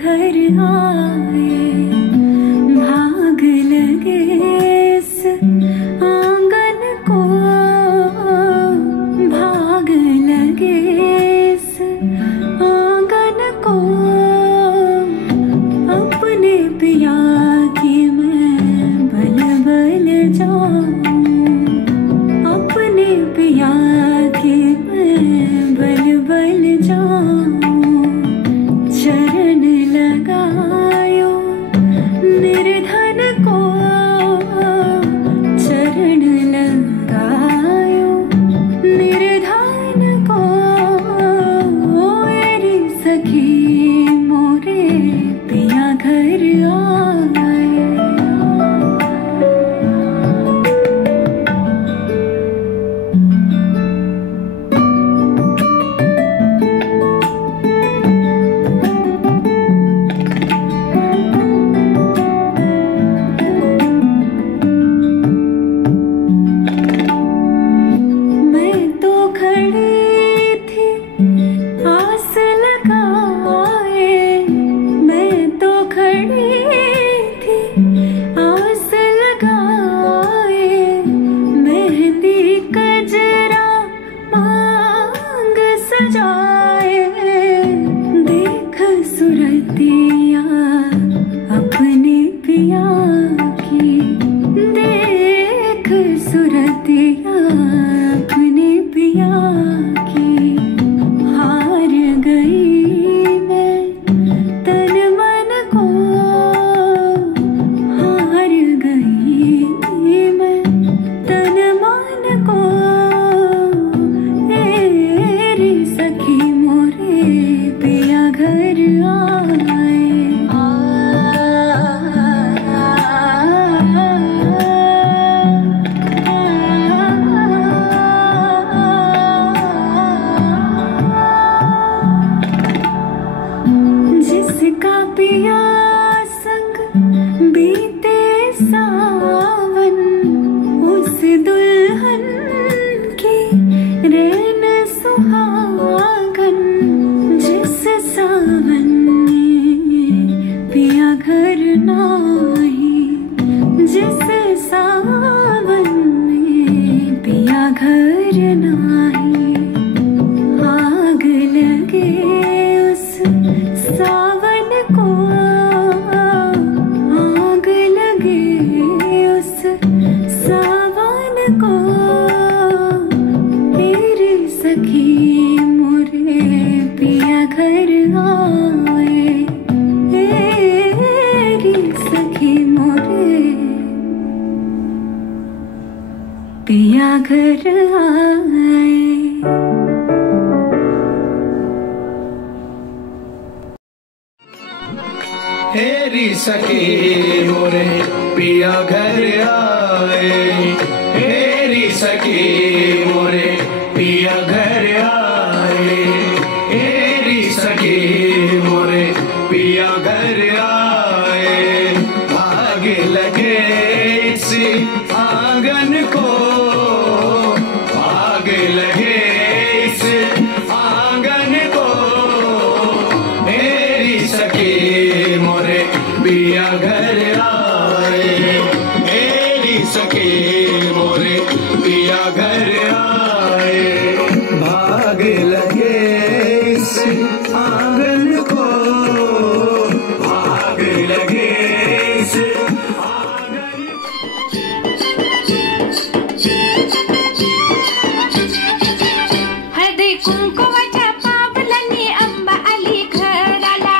घर आए, भाग लगे इस आंगन को, भाग लगे इस आंगन को। अपने पिया की मैं बल बल जाऊं, अपने पिया की मैं बल बल जाऊं। चरण लगायो निर्धन को, चरण लगायो निर्धन को। मेरी सखी मोरे पिया घर आए। सुरतिया अपने पिया की, देख सुरतिया अपने पिया की। हार गई मैं तन मन को, हार गई मैं तन मन को। मेरी सखी मोरे पिया घर आए। जिसका पिया संग बीते सावन, उस दुल्हन की रैन सुहागन। जिस सावन में पिया घर नाही, जिस सावन में पिया घर नाही। आग लगे उस सावन को, आग लगे उस सावन को। मेरी सखी मोरे पिया घर आए, मेरी सखी मोरे पिया घर आए। हेरी सखी मोरे पिया घर आए, हेरी सखी मोरे पिया घर आए, हेरी सखी मोरे पिया घर आए। भाग लगे इस आंगन को, भाग लगे इस आंगन को। मेरी सखी मोरे पिया घर आए, मेरी सखी मोरे पिया घर आए। भाग लगे इस आंगन को, भाग लगे इस आंगन हळदी कुंकुवाच्या पावलांनी अंबा आली घराला,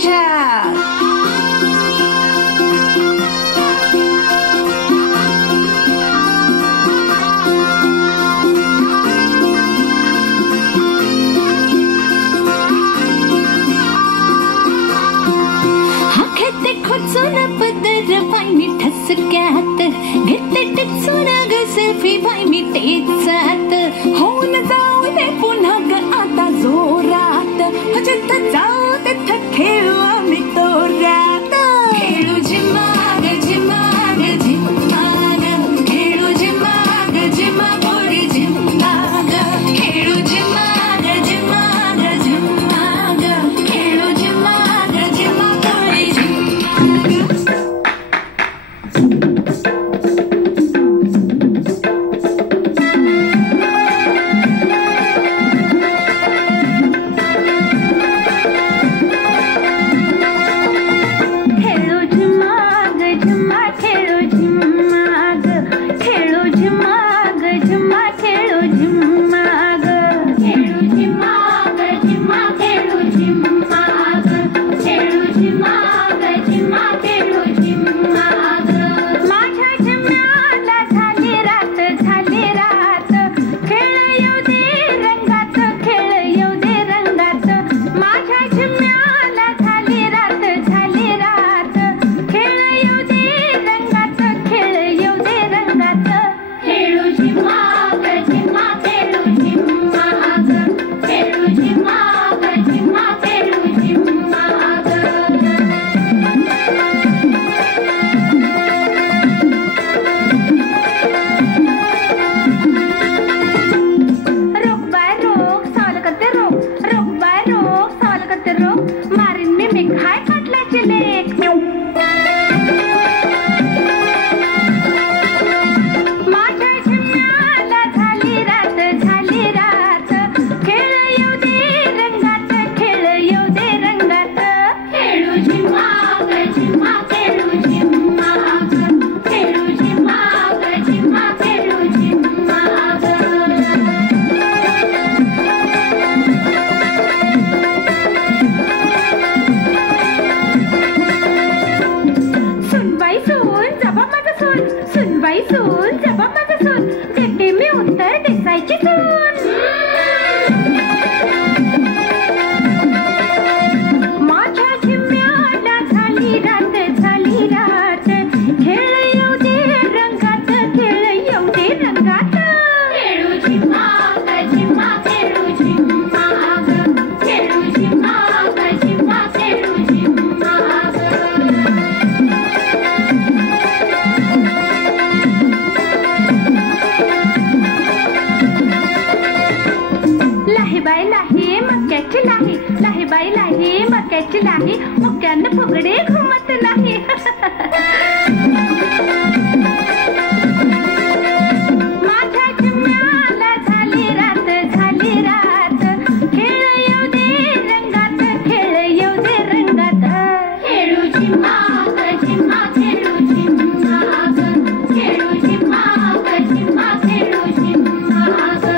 मजा. खोचून पदर पायमी ठसक्यात घेते टिचून ग सेल्फी पायमी टेचात होऊन जाऊ दे पुन्हा ग आता जोरात जिथं जाऊ तिथं खेळू आम्ही तोरात. खेळू झिम्माग झिम्माग झिम्माग खेळू झिम्माग झिम्मा गोरी झिम्माग खेळू झिम्माग झिम्माग झिम्माग खेळू झिम्माग झिम्मा गोरी झिम्माग. फुगडे घुमत नाही. माझ्या झिम्म्याला झाली रात खेळ येऊ दे रंगात खेळ येऊ दे रंगात. खेळू झिम्माग झिम्मा खेळू झिम्माग खेळू झिम्माग झिम्मा खेळू झिम्माग.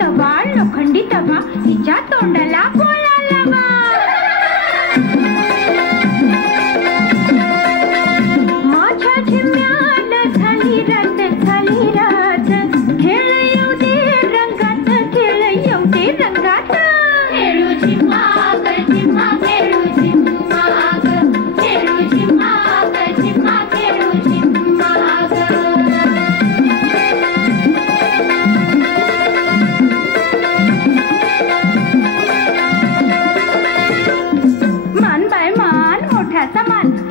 तवा लोखंडी तवा तिच्या तोंडाला गोळा लावा. माझ्या झिम्म्याला झाली रात खेळ येऊ दे रंगात खेळ येऊ दे रंगात. खेळू झिम्माग झिम्मा खेळू झिम्माग खेळू झिम्माग झिम्मा खेळू झिम्माग.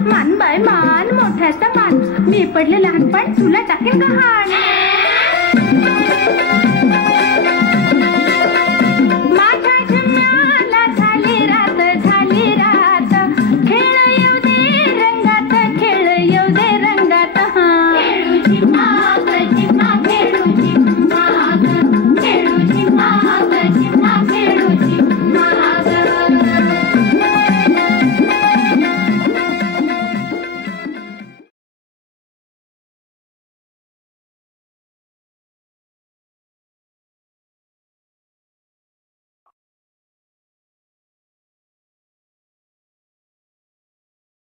मान बाय मान मोठ्याचा मान मी पडले लहानपण तुला टाकेल का हाण.